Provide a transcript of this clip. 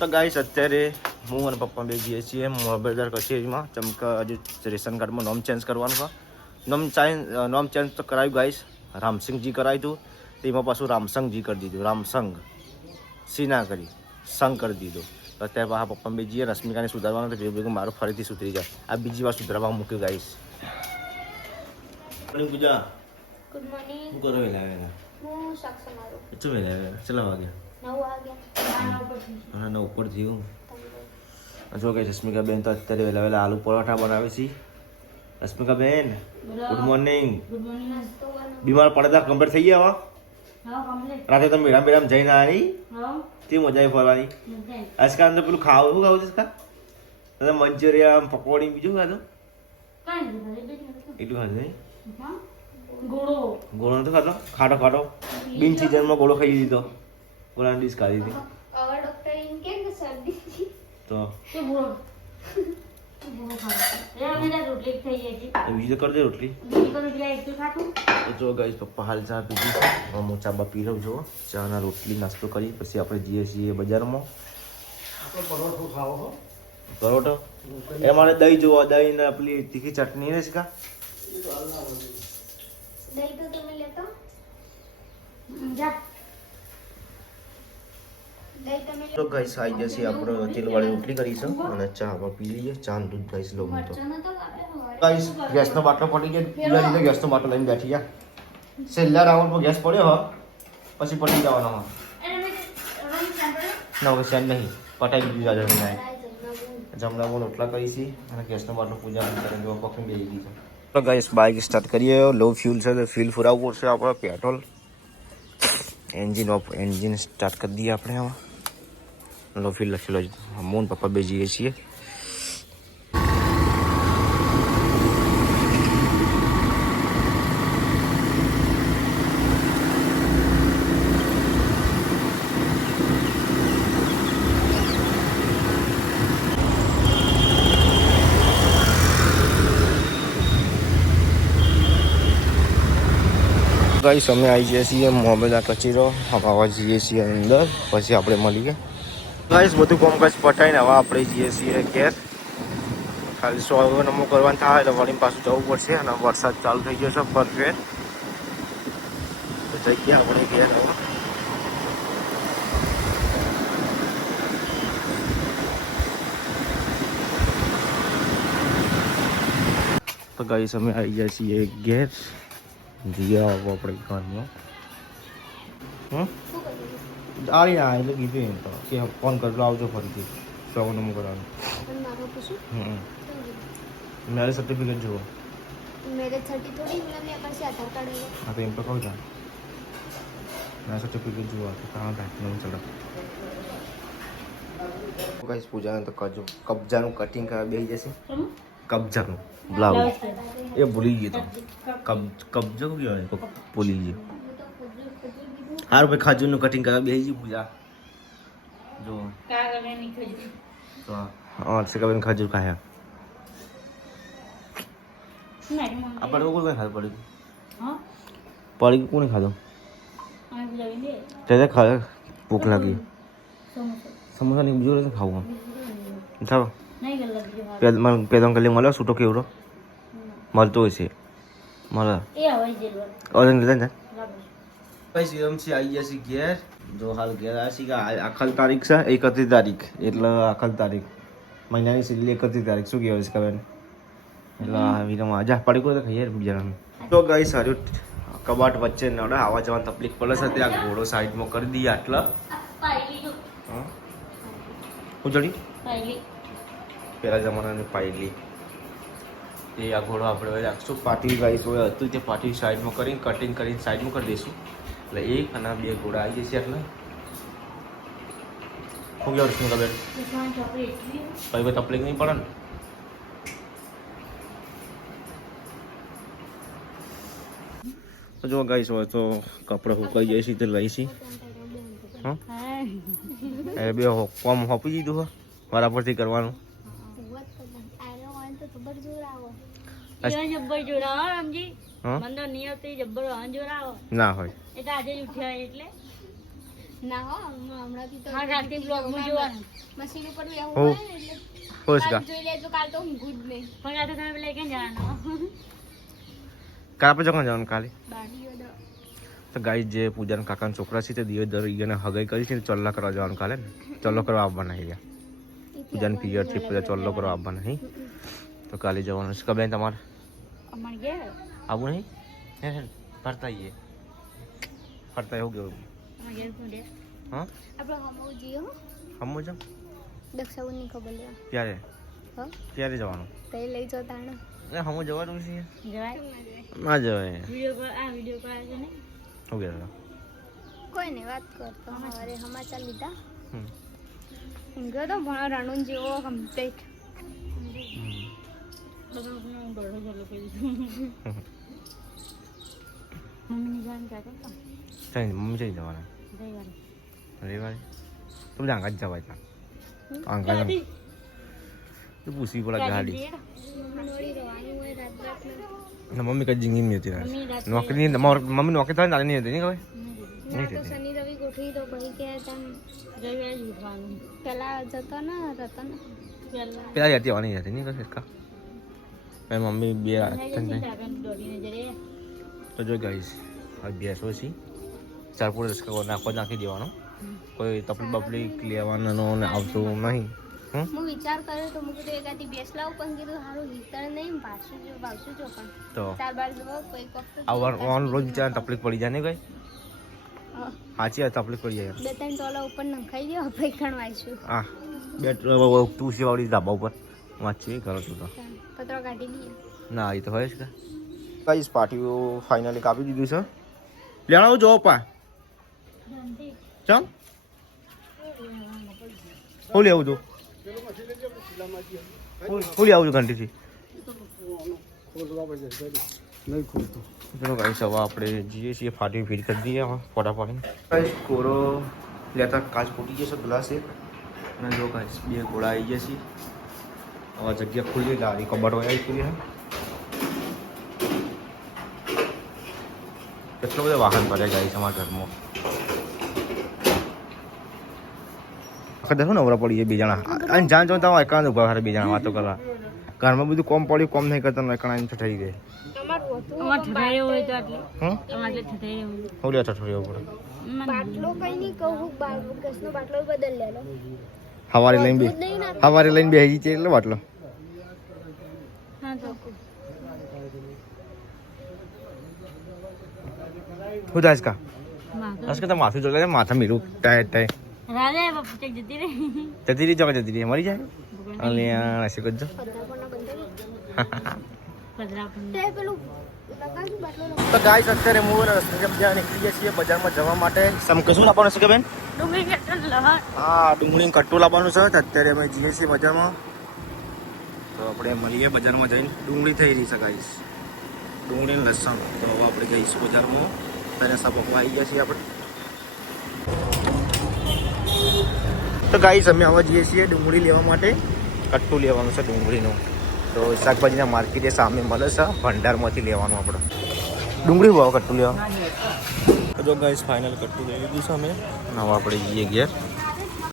તો ગાઈસ અત્યારે હું અને પપ્પા બે જઈએ છીએ મોબાઈલદાર કચેરીમાં ચમકા હજુ રેશન કાર્ડમાં નામ ચેન્જ કરવાનું છે. નામ ચેન્જ તો કરાવ્યું ગાઈસ. રામસિંહજી કરાવ્યું હતું તેમાં પાછું રામસંગજી કરી દીધું. રામસંગ સી ના કરી સંગ કરી દીધું. તો અત્યારે પાછા પપ્પા બે જઈએ રશ્મિકાને સુધારવાનું તો ભેગું મારું ફરીથી સુધરી જાય. આ બીજી વાર સુધારવા મૂક્યું ગાઈસ. પૂજા ગુડ મોર્નિંગ. શું કરો વેલા હું શાક સમારું. શું વેલા ચલા વાગ્યા 9 વાગ્યા. હા 9 ઉપર થયું. જો કે રશ્મિકા બેન તો અત્યારે વહેલા વહેલા આલુ પરોઠા બનાવે છે. રશ્મિકા બેન ગુડ મોર્નિંગ. Good morning. બીમાર પડતા કમ્પ્લીટ થઈ ગયા હા કમ્પ્લીટ. રાતે તમે મેળામ મેળામ જઈને આવી હા તે મજા આવી ફરવાની. મજા આજકાલ અંદર પેલું ખાવું શું ખાવું છે કા મંચુરિયન પકોડી બીજું ખાધું એટલું ખાધું નહીં. હા ગોળો ગોળો નથી ખાતો ખાટો ખાટો બિન સિઝનમાં ગોળો ખાઈ દીધો. ગોળાની ડીશ ખાધી હતી હવે ડોક્ટર એમ કે શરદી તો કે ગોળો ગોળો ખાવા રે મેરા રોટલી થઈ ગઈ છે બીજી તો કરજે રોટલી. બીજી તો રોટલી એક તો ખાતું. તો જો ગાઈસ પપ્પા હાલ ચા પીધી છે. હું ચા બા પી લઉં છું. ચાના રોટલી નાસ્તો કરી પછી આપણે જઈએ છીએ બજારમાં. પરોઠો ખાવો હો. પરોઠો એ મારે દહીં જોવા દહીં ને પેલી તીખી ચટણી ને કા દહીં તો તમે લેતો જા દહીં તમે તો ગાઈસ આવી જશે આપણે તેલવાળી રોટલી કરીશું અને ચા બા પી લઈએ. ચા ને દૂધ ગાઈસ લઉં તો ગાઈસ ગેસનો બાટલો પડી ગયો. પૂરા રીતે ગેસનો બાટલો લઈને બેઠી ગયા. છેલ્લા રાઉન્ડ પર ગેસ પડ્યો હ પછી પડી જવાનો હ ના હવે સેન નહીં પટાઈ દીધું જાજર નહીં. જમણામાં રોટલા કરી છે અને ગેસનો બાટલો પૂજા કરીને જો પકડી બેસી ગઈ છે. તો ગાઈસ બાઇક સ્ટાર્ટ કરીએ. લો ફ્યુલ છે તો ફ્યુલ પુરાવવું પડશે આપણે પેટ્રોલ. એન્જિન સ્ટાર્ટ કરી દઈએ આપણે આમાં. લો ફ્યુલ લખેલો છે. હું પપ્પા બે જઈએ છીએ. ગાઈસ અમે આવી જઈએ છીએ મોબાઈલના કચેરો. હવા જઈએ છીએ અંદર પછી આપણે મળીએ. ગાઈસ બધું કોમકાજ પટાઈને હવે આપણે જઈએ છીએ ઘેર. ખાલી 100 નમો કરવાનું થાય એટલે વળી પાછું જવું પડશે અને વરસાદ ચાલુ થઈ ગયો છે પરફેક્ટ. તો જઈ ગયા આપણે ઘેર હવે. તો ગાઈસ અમે આવી ગયા છીએ ઘેર. જીયા આવો આપણે ઘરમાં આવી ના એટલે કીધું એમ તો કે ફોન કરજો આવજો ફરીથી 100 નંબર કરવાનું. પણ મારો પૂછું મેરેજ સર્ટિફિકેટ જુઓ. મેરેજ સર્ટી થોડી મેં પાસે આધાર કાર્ડ હોય. હા તો એમ તો કહું તા મેરેજ સર્ટિફિકેટ જુઓ તો કहाँ बैठने में चला. गाइस पूजा तो कब्जाનું કટિંગ કરવા બેસી જશે. કબ્જાનું બ્લાઉઝ એ ભૂલી ગયો તો કબજો કહેવાય ભૂલી ગયો. હારું ભાઈ ખાજુરનું કટિંગ કરવા બેસી ગઈ પૂજા. જો કાગળની ખજૂર તો હા કબીર ખજૂર ખાયા. નહીં આપણે લોકો કઈ ખાધું પડી હા પડી કોને ખાધું આ લઈ લે તે ખાય ભૂખ લાગી. સમોસા સમોસા ની બીજું નથી ખાવું થાવ નહીં ગલ્લા બીજો પેદોન કરી મળે છૂટો કેવડો મળતો હોય છે મળે એ હવાઈ જેલવા ઓરેન્જ લીધા ને લાગે પછી એમસી આવી જશે ઘેર. જો હાલ ઘેર આવી કે આખલ તારીખ છે 31 તારીખ એટલે આખલ તારીખ મહિનાની છેલ્લી 31 તારીખ શું કહેવાય છે ખબર એટલે વિરામાં જા પડી કોઈ તો ખાઈએ બીજાનું. તો ગઈ સારું કબાટ વચ્ચે નડે આવવા જવાની તકલીફ પડે છે. ત્યાં ઘોડો સાઈડમાં કરી દઈએ આટલા. પાયલી જો હા હું જડી પાયલી પહેલા જમાનાની પાયલી એ આ ઘોડો આપણે હવે રાખશું. પાટી ગાઈસ હોય હતું તે પાટી સાઈડમાં કરીને કટિંગ કરીને સાઈડમાં કરી દઈશું એટલે એક અને બે ઘોડા આવી જશે. એટલે શું કહેવું છે ખબર દુકાન ચોપડી એટલી ભાઈ તકલીફ નહીં પડે ને. તો જો ગાઈસ હોય તો કપડાં સુકાઈ જાય છે તો લઈશી. હા એ બે કોમ હોપી દીધું હો બરાબરથી કરવાનું. જબ્બર જોર આવો. ઈવા જબ્બર જોરાવો સમજી હા મને તો નહીં આવતી જબ્બર વાહન જોરાવો ના હોય એટલે આજે જ ઉઠ્યા એટલે ના હો હમણાંથી તો હા કાર્તિક બ્લોગમાં જોવાનું મશીન ઉપર બી હો. આવું હોય ને એટલે હોશ કાલ કા જોઈ લેજો કાલ તો ઊંઘું જ નહીં પણ આ તો તમે પેલા ક્યાં જવાનું કાલ આપણે જવાનું જવાનું કાલે બારીઓ દો તો ગાઈ જે પૂજાના કાકાના છોકરા છે તે દિયોદર એને હગાઈ કરી છે ચલ્લા કરવા જવાનું કાલે ને ચલ્લો કરવા આવવાના અહીંયા પૂજાની પિરિયડથી પૂજા ચલ્લો કરવા આવવાના નહીં તો કાલે જવાનું છે કબેન તમારે અમાર ગયા આવું નહીં હે ફરતા આવીએ ફરતા એવું કેવું અમાર ઘેર કોણ દે હા આપણો હમો જીઓ હમું જાવ દક્ષાઉની ખબર લેવા ક્યારે હો ક્યારે જવાનું તે લઈ જો તાણે એ હમું જવાનું છે જવાય ના જવાય વિડિયો કોલ આ વિડિયો કોલ છે ને શું કહેતા કોઈ નહીં વાત કરતો સવારે સમાચાર લીધા હમ ઊંઘ્યો તો ભણો રણું જેવો કમ્પ્લીટ બધું હું ડોળો ચાલુ કરી દીધું મમ્મીની જાણ ક્યાં કરતા ચાઈ મમ્મી ચાઈ જવાના રવિવારે રવિવારે તો બધા આંગા જ જવાય ત્યાં આંગા તો પૂછવી પડે ગાડી નોડી રવાનું હોય રાત રાત ના મમ્મી કઈ જિંદગી નહીં હતી મમ્મી રાત નોકરી મમ્મી નોકરી થાય ને નહીં હતી નહીં ખબર ના તો શનિ રવિ ગોઠવી તો ભાઈ કે તમ રવિવારે જ ઉઠવાનું પેલા જતો ને રતન પહેલા પેલા જતી આવવાની હતી નહીં કશે કા મમ્મી બે દોડીને જરે તો જો ગાઈશ હવે બેસો છીએ ચાર પૂરો નાખો નાખી દેવાનો કોઈ તપલી બપલી લેવાનો ને આવતું નહીં હું વિચાર કર્યો તો મૂકી તો એકાદી બેસ લાવું પણ કીધું સારું હિતર નહીં પાછું જો ભાવશું જો પણ તો ચાર બાર જો કોઈ વખત આવવાનું રોજ વિચાર તકલીફ પડી જાય ને કઈ હા, સાચી વાત તકલીફ પડી જાય બે ત્રણ ટોલા ઉપર નખાઈ દો આપણે ખણવાઈશું હા બે તુલસી વાળી ધાબા ઉપર વાંચી કરો છું તો પત્રો કાઢી લઈએ ના એ તો હોય જ કે કઈ પાટીઓ ફાઇનલી કાપી દીધું છે લેણાવું જો પા ચમ હું લેવું છું હું લેવું છું ઘંટીથી નહીં ખોલતો ચલો ગાઈ સવા આપણે જઈએ છીએ ફાટી ફીટ કરી દઈએ ફોટા પાડીને કોરો લેતા કાચ ફૂટી જશે ગ્લાસ એક અને જો ગાઈસ બે ગોળા આવી ગયા છીએ હવે જગ્યા ખુલ્લી ગાડી કબાટ હોય આવી ખુલ્લી કેટલો બધો વાહન ભરે ગાઈસ અમારા ઘરમાં ને નવરા પડીએ બે જણા અને જાણ જો તમે એકાંત ઉભા કરે બે જણા વાતો કરવા ઘરમાં બધું કોમ પડ્યું કોમ નહીં કરતા એકાણા થઈ ગઈ અમાર ઠઠાઈ હોય તો આટલે હમ અમારે ઠઠાઈ હોય હું લે ઠઠોડી પડે બાટલો કઈ નહીં કહું ગેસનો બાટલો બદલ લેલો હવારે લઈને બે દૂધ નહીં ના હવારે લઈને બેસી છે એટલે વાટલો હા તો હું દાસ કા માથું દાસ કા માથું જોડે માથા મીરું ટાય ટાય રાધે પપ્પા જતી રહી જતી રહી જવા જતી રહી મરી જાય અને નસી કરજો પતરા પણ બંધ પધરા પણ તે પેલું લગાવ્યું બાટલો તો ગાઈસ અત્યારે હું રસ્તે જ્યાં નીકળીએ છીએ બજારમાં જવા માટે કશું લાવવાનું છે કે બેન ડુંગળી કેટલો લહણ હા ડુંગળીનું કટ્ટું લાવવાનું છે તો અત્યારે અમે જઈએ છીએ બજારમાં તો આપણે મળીએ બજારમાં જઈને ડુંગળી થઈ રહી છે ગાઈસ ડુંગળી અને લસણ તો હવે આપણે જઈશું બજારમાં ત્યારે પકવા આવી ગયા છીએ આપણે તો ગાઈસ અમે હવે જઈએ છીએ ડુંગળી લેવા માટે કટ્ટું લેવાનું છે ડુંગળીનું તો શાકભાજીના માર્કેટે સામે મળે છે ભંડારમાંથી લેવાનું આપણે ડુંગળી ભાવ કટ્ટું લેવા તો જો ગાઈસ ફાઇનલ કટ્ટું લઈ લીધું છે અમે અને હવે આપણે જઈએ ઘેર